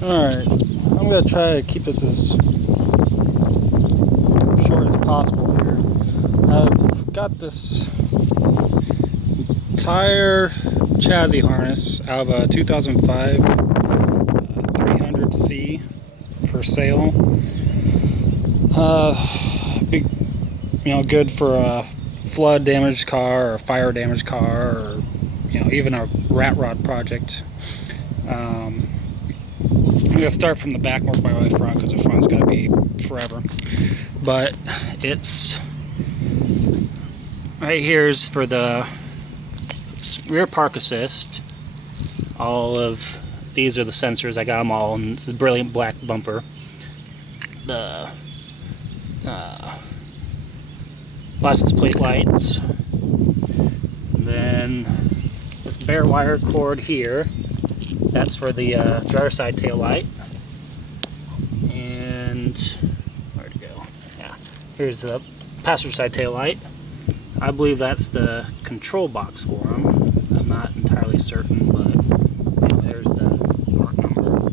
Alright, I'm going to try to keep this as short as possible here. I've got this tire chassis harness out of a 2005 300C for sale. Be, good for a flood damaged car or a fire damaged car, or even a rat rod project. I'm going to start from the back, work my way front, because the front's going to be forever. But it's right here's for the rear park assist. All of these are the sensors. I got them all, and it's a brilliant black bumper. The license plate lights. And then this bare wire cord here. That's for the driver's side tail light. And where'd it go? Yeah, here's the passenger side tail light. I believe that's the control box for them. I'm not entirely certain, but there's the part number.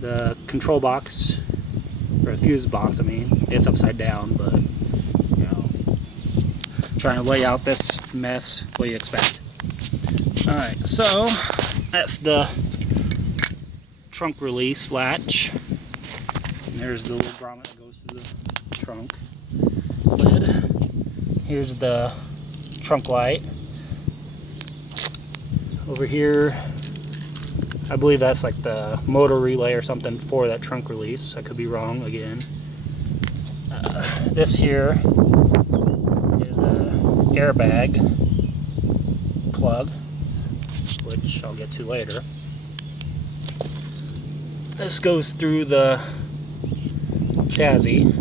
The control box, or the fuse box, I mean, it's upside down, but trying to lay out this mess, what do you expect? Alright, so that's the trunk release latch. And there's the little grommet that goes to the trunk lid. Here's the trunk light. Over here, I believe that's like the motor relay or something for that trunk release. I could be wrong again. This here is a airbag plug, which I'll get to later. This goes through the chassis.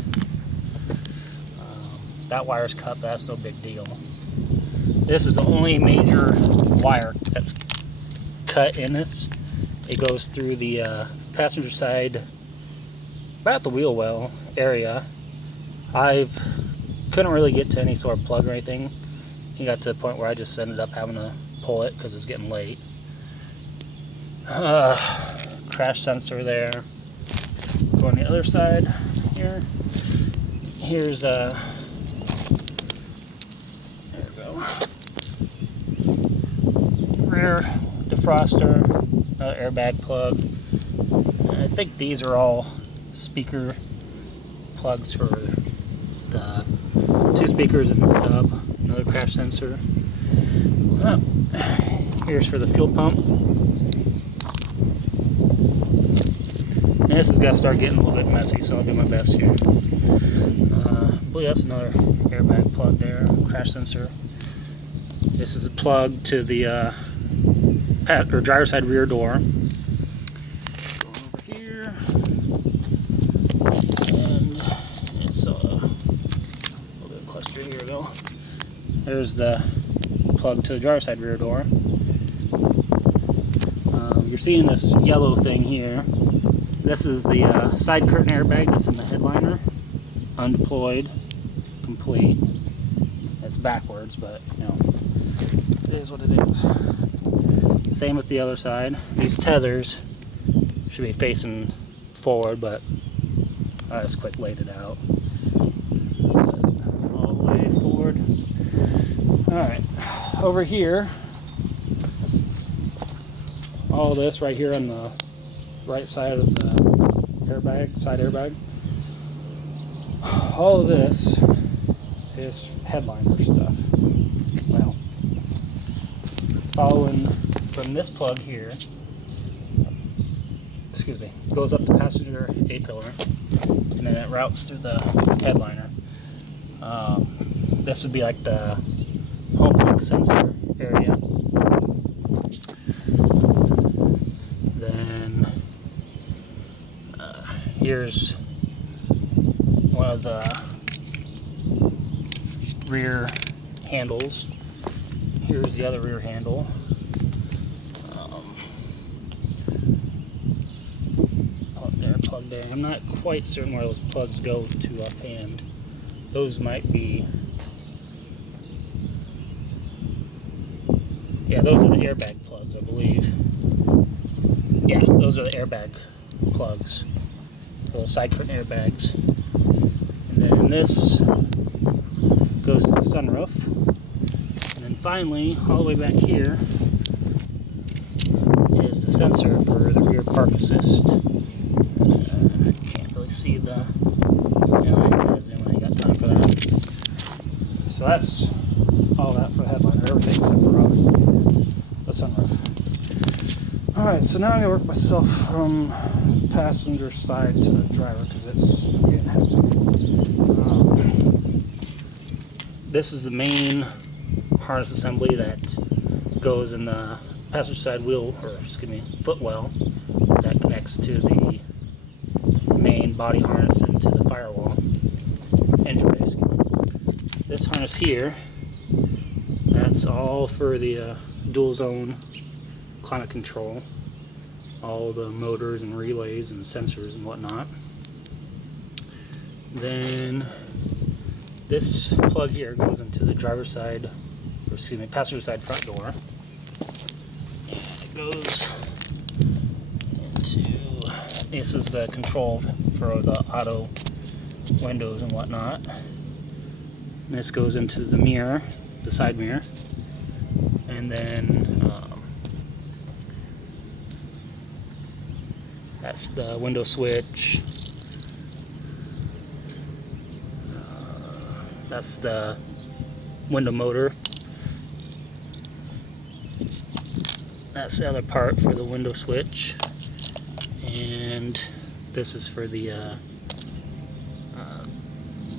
That wire's cut, but that's no big deal. This is the only major wire that's cut in this. It goes through the passenger side, about the wheel well area. I couldn't really get to any sort of plug or anything. It got to the point where I just ended up having to pull it because it's getting late. Crash sensor there. Go on the other side here. Here's there we go. Rear defroster, another airbag plug. And I think these are all speaker plugs for the two speakers and the sub. Another crash sensor. Here's for the fuel pump. And this has got to start getting a little bit messy, so I'll do my best here. I believe that's another airbag plug there, crash sensor. This is a plug to the driver's side rear door. Going over here, and it's a little bit of cluster. Here we go. There's the plug to the driver's side rear door. You're seeing this yellow thing here. This is the side curtain airbag that's in the headliner. Undeployed, complete. It's backwards, but it is what it is. Same with the other side. These tethers should be facing forward, but I just quick laid it out. All the way forward. Alright, over here, all this right here on the right side of the airbag, side airbag, all of this is headliner stuff. Well, following from this plug here, goes up the passenger A-pillar, and then it routes through the headliner. This would be like the home link sensor area. Then here's one of the rear handles. Here's the other rear handle. Plug there, plug there. I'm not quite certain where those plugs go to offhand. Those might be, yeah, those are the airbag plugs, I believe. Yeah, those are the airbag plugs, the side curtain airbags. And then this goes to the sunroof. And then finally, all the way back here, is the sensor for the rear park assist. Can't really see the zoom. I ain't got time for that. So that's all that for the headliner, everything except for obviously the sunroof. Alright, so now I'm going to work myself from passenger side to the driver because it's getting hectic. This is the main harness assembly that goes in the passenger side wheel, or excuse me, footwell that connects to the main body harness into the firewall engine bay, excuse me. This harness here, that's all for the dual zone climate control, all the motors and relays and sensors and whatnot. Then this plug here goes into the driver's side, or excuse me, passenger side front door. And it goes into, this is the control for the auto windows and whatnot. And this goes into the mirror, the side mirror. And then that's the window switch. That's the window motor. That's the other part for the window switch. And this is for the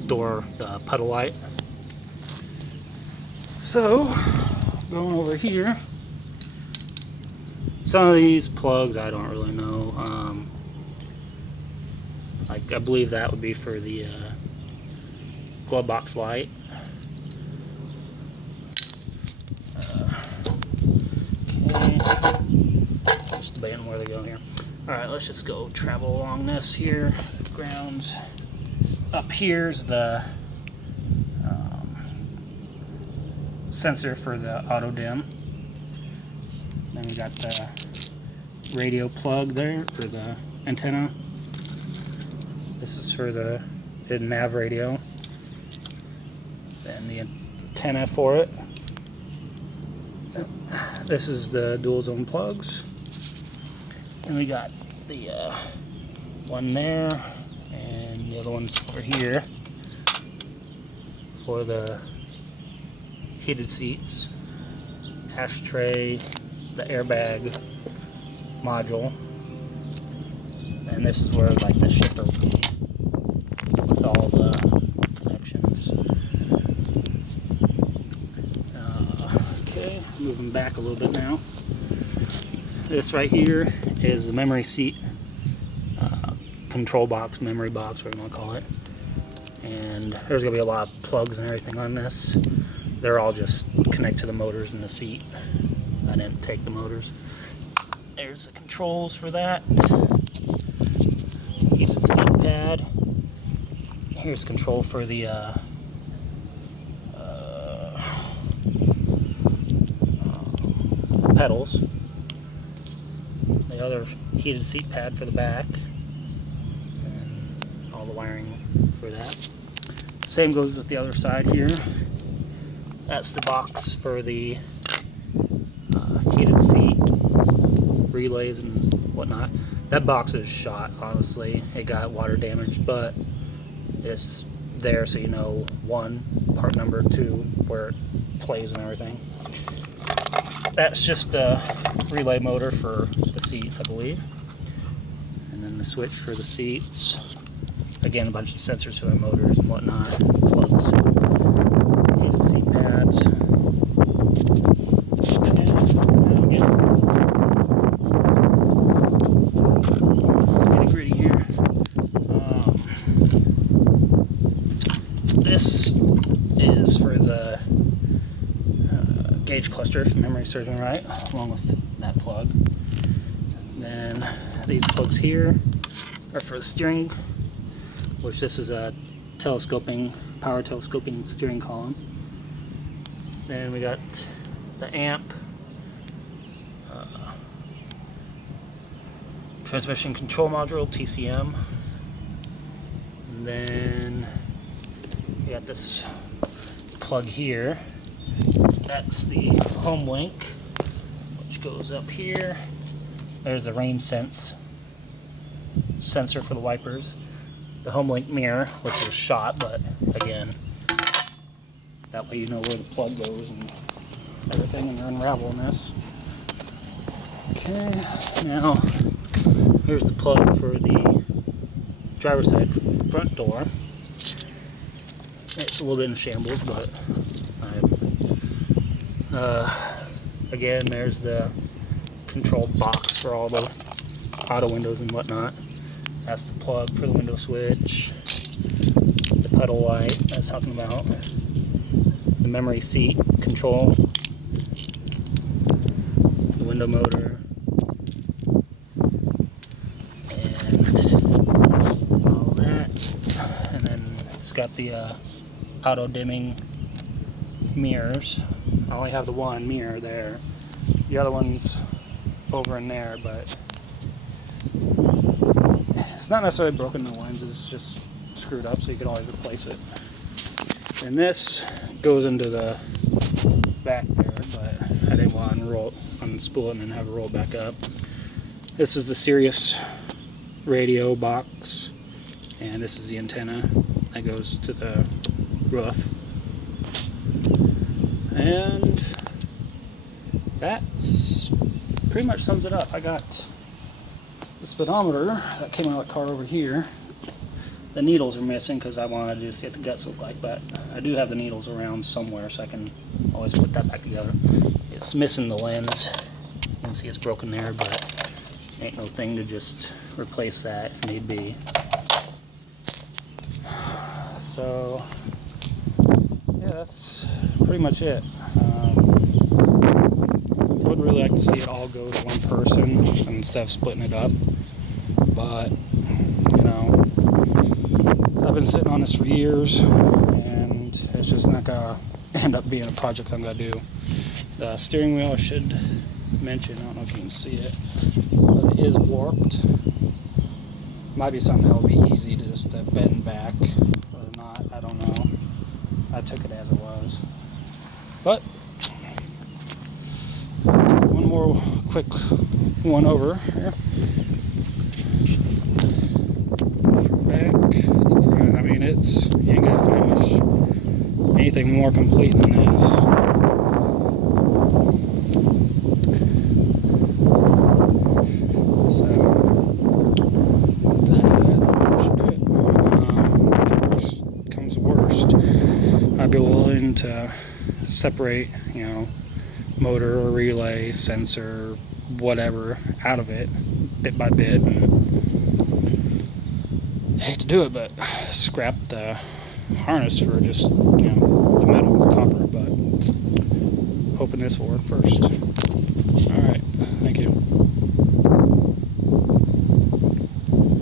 door, the puddle light. So, going over here, some of these plugs I don't really know. Like I believe that would be for the glove box light. Okay. Just debating where they go here. Alright, let's just go travel along this here. Grounds. Up here's the sensor for the auto dim. Then we got the radio plug there for the antenna. This is for the hidden nav radio. Then the antenna for it. This is the dual zone plugs. And we got the one there, and the other one's over here for the heated seats, ashtray, the airbag module, and this is where like the shifter would be with all the connections. Okay, moving back a little bit now. This right here is the memory seat, control box, memory box, whatever you want to call it. And there's going to be a lot of plugs and everything on this. They're all just connect to the motors in the seat. I didn't take the motors. There's the controls for that. Heated seat pad. Here's control for the pedals. The other heated seat pad for the back. And all the wiring for that. Same goes with the other side here. That's the box for the heated seat relays and whatnot. That box is shot, honestly. It got water damaged, but it's there so you know, one, part number, two, where it plays and everything. That's just a relay motor for the seats, I believe. And then the switch for the seats. Again, a bunch of sensors for the motors and whatnot. Plugs. Heated seat pads. And getting gritty here. This is for the gauge cluster, if memory serves me right, along with that plug. And then these plugs here are for the steering, which this is a power telescoping steering column. Then we got the amp, transmission control module, TCM. And then you got this plug here. That's the home link, which goes up here. There's a rain sense sensor for the wipers. The home link mirror, which was shot, but again, that way you know where the plug goes and everything, and you're unraveling this. Okay, now here's the plug for the driver's side front door. It's a little bit in shambles, but again, there's the control box for all the auto windows and whatnot. That's the plug for the window switch, the puddle light I was talking about, the memory seat control, the window motor, and all that. And then it's got the auto dimming mirrors. I only have the one mirror there. The other one's over in there, but it's not necessarily broken, the lens is just screwed up, so you can always replace it. And this goes into the back there, but I didn't want to unspool it and then have it roll back up. This is the Sirius radio box, and this is the antenna that goes to the roof. And that's pretty much sums it up. I got the speedometer that came out of the car over here. The needles are missing because I wanted to see what the guts look like, but I do have the needles around somewhere, so I can always put that back together. It's missing the lens. You can see it's broken there, but ain't no thing to just replace that if need be. So yeah, that's pretty much it. Would really like to see it all go to one person instead of splitting it up, but you know, I've been sitting on this for years, and it's just not gonna end up being a project I'm gonna do. The steering wheel, I should mention, I don't know if you can see it, but it is warped. Might be something that will be easy to just bend back, or not, I don't know. I took it as it was. But one more quick one over here. From back to front. I mean, you ain't gonna find anything more complete than this. So that should do it. Worst comes to worst, I'd be willing to separate, you know, motor or relay, sensor, whatever, out of it, bit by bit. And I hate to do it, but scrap the harness for just, you know, the metal, the copper, but hoping this will work first.